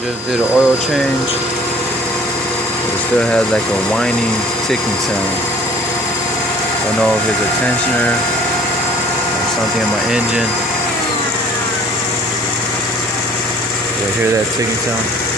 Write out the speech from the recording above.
Just did an oil change. But it still has like a whining, ticking sound. Don't know if it's a tensioner or something in my engine. You hear that ticking sound?